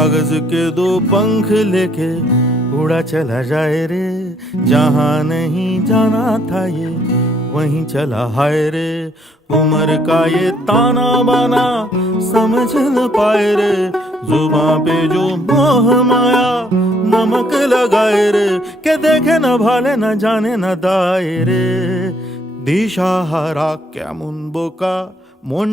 कागज के दो पंख लेके उड़ा चला जाए रे, जहां नहीं जाना था ये वहीं चला हाय रे। उम्र का ये ताना बाना समझ न पाए रे, जुबां पे जो मोह माया नमक लगाए रे, के देखे न भाले न जाने न दाए रे। दिशा हारा केमन बोका मन